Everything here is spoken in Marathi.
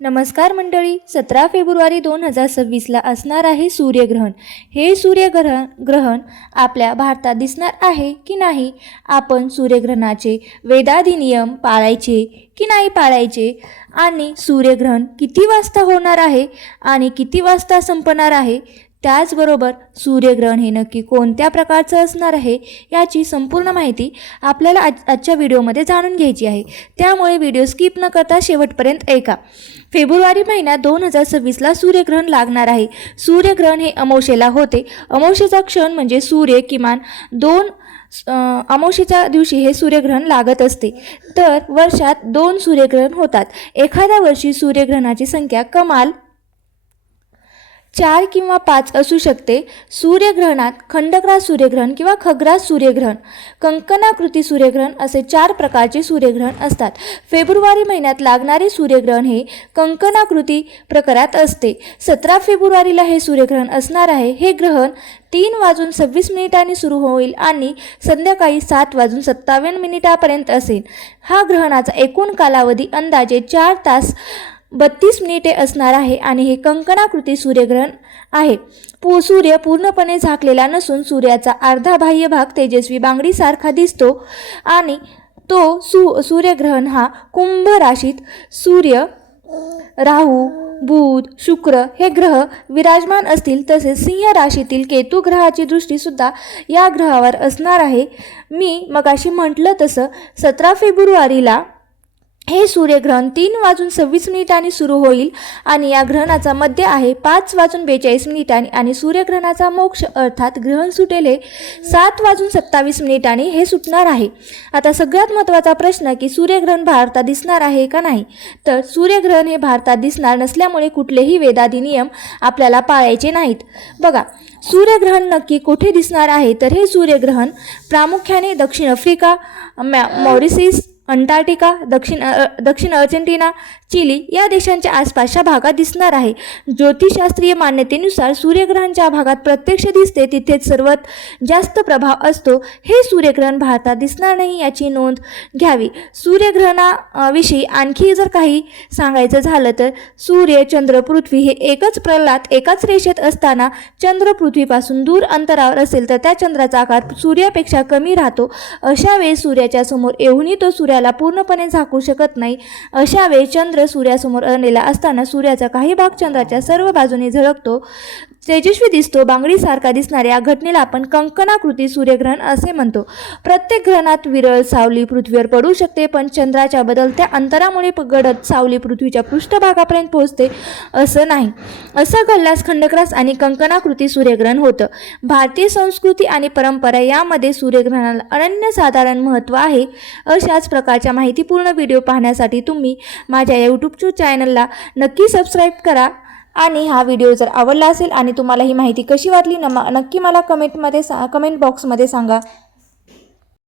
नमस्कार मंडळी, 17 फेब्रुवारी 2026ला असणार आहे सूर्यग्रहण। हे सूर्यग्रहण आपल्या भारतात दिसणार आहे की नाही, आपण सूर्यग्रहणाचे वेदाधी नियम पाळायचे की नाही पाळायचे, आणि सूर्यग्रहण किती वाजता होणार आहे आणि किती वाजता संपणार आहे, त्याचबरोबर सूर्यग्रहण हे नक्की कोणत्या प्रकारचं असणार आहे याची संपूर्ण माहिती आपल्याला आजच्या व्हिडिओमध्ये जाणून घ्यायची आहे। त्यामुळे व्हिडिओ स्किप न करता शेवटपर्यंत ऐका। फेब्रुवारी महिन्यात 2026ला सूर्यग्रहण लागणार आहे। सूर्यग्रहण हे अमावस्येला होते। अमावस्येचा क्षण म्हणजे सूर्य किमान 2 अमावस्येच्या दिवशी हे सूर्यग्रहण लागत असते। तर वर्षात 2 सूर्यग्रहण होतात। एखाद्या वर्षी सूर्यग्रहणाची संख्या कमाल 4 किंवा 5 असू शकते। सूर्यग्रहणात खंडग्रास सूर्यग्रहण किंवा खग्रास सूर्यग्रहण, कंकणाकृती सूर्यग्रहण असे 4 प्रकारचे सूर्यग्रहण असतात। फेब्रुवारी महिन्यात लागणारे सूर्यग्रहण हे कंकणाकृती प्रकारात असते। 17 फेब्रुवारीला हे सूर्यग्रहण असणार आहे। हे ग्रहण 3:26 सुरू होईल आणि संध्याकाळी 7:57 असेल। हा ग्रहणाचा एकूण कालावधी अंदाजे 4 तास 32 मिनिटे असणार आहे आणि हे कंकणाकृती सूर्यग्रहण आहे। सूर्य पूर्णपणे झाकलेला नसून सूर्याचा अर्धा बाह्य भाग तेजस्वी बांगडीसारखा दिसतो आणि तो सूर्यग्रहण हा कुंभ राशीत सूर्य, राहू, बुध, शुक्र हे ग्रह विराजमान असतील। तसेच सिंह राशीतील केतू ग्रहाची दृष्टी सुद्धा या ग्रहावर असणार आहे। मी मगाशी म्हटलं तसं 17 फेब्रुवारीला हे सूर्यग्रहण 3:26 सुरू होईल आणि या ग्रहणाचा मध्य आहे 5:42 आणि सूर्यग्रहणाचा मोक्ष अर्थात ग्रहण सुटेल हे 7:27 हे सुटणार आहे। आता सगळ्यात महत्त्वाचा प्रश्न की सूर्यग्रहण भारतात दिसणार आहे का नाही, तर सूर्यग्रहण हे भारतात दिसणार नसल्यामुळे कुठलेही वेदाधी नियम आपल्याला पाळायचे नाहीत। बघा, सूर्यग्रहण नक्की कुठे दिसणार आहे, तर हे सूर्यग्रहण प्रामुख्याने दक्षिण आफ्रिका, मॉरिशस, अंटार्क्टिका, दक्षिण अर्जेंटिना, चिली या देशांच्या आसपासच्या भागात दिसणार आहे। ज्योतिषशास्त्रीय मान्यतेनुसार सूर्यग्रहण ज्या भागात प्रत्यक्ष दिसते तिथेच सर्वात जास्त प्रभाव असतो। हे सूर्यग्रहण भारतात दिसणार नाही याची नोंद घ्यावी। सूर्यग्रहणाविषयी आणखी जर काही सांगायचं झालं तर सूर्य, चंद्र, पृथ्वी हे एकच प्रतलात एकाच रेषेत असताना चंद्र पृथ्वीपासून दूर अंतरावर असेल तर त्या चंद्राचा आकार सूर्यापेक्षा कमी राहतो। अशा वेळी सूर्याच्या समोर येऊनही तो सूर्याला पूर्णपणे झाकू शकत नाही। अशा वेळी चंद्र सूर्यासमोर आणलेला असताना सूर्याचा काही भाग चंद्राच्या सर्व बाजूने झळकतो, तेजस्वी दिसतो। बांगडीसारखा दिसणाऱ्या या घटनेला आपण कंकणाकृती सूर्यग्रहण असे म्हणतो। प्रत्येक ग्रहणात विरळ सावली पृथ्वीवर पडू शकते, पण चंद्राच्या बदलत्या अंतरामुळे गडद सावली पृथ्वीच्या पृष्ठभागापर्यंत पोहोचते असं नाही। असं घडल्यास खंडग्रास आणि कंकणाकृती सूर्यग्रहण होतं। भारतीय संस्कृती आणि परंपरा यामध्ये सूर्यग्रहणाला अनन्यसाधारण महत्त्व आहे। अशाच प्रकारच्या माहितीपूर्ण व्हिडिओ पाहण्यासाठी तुम्ही माझ्या यूट्यूब चॅनलला नक्की सबस्क्राईब करा। आणि हा व्हिडिओ जर आवडला असेल आणि तुम्हाला ही माहिती कशी वाटली नक्की मला कमेंट बॉक्समध्ये सांगा।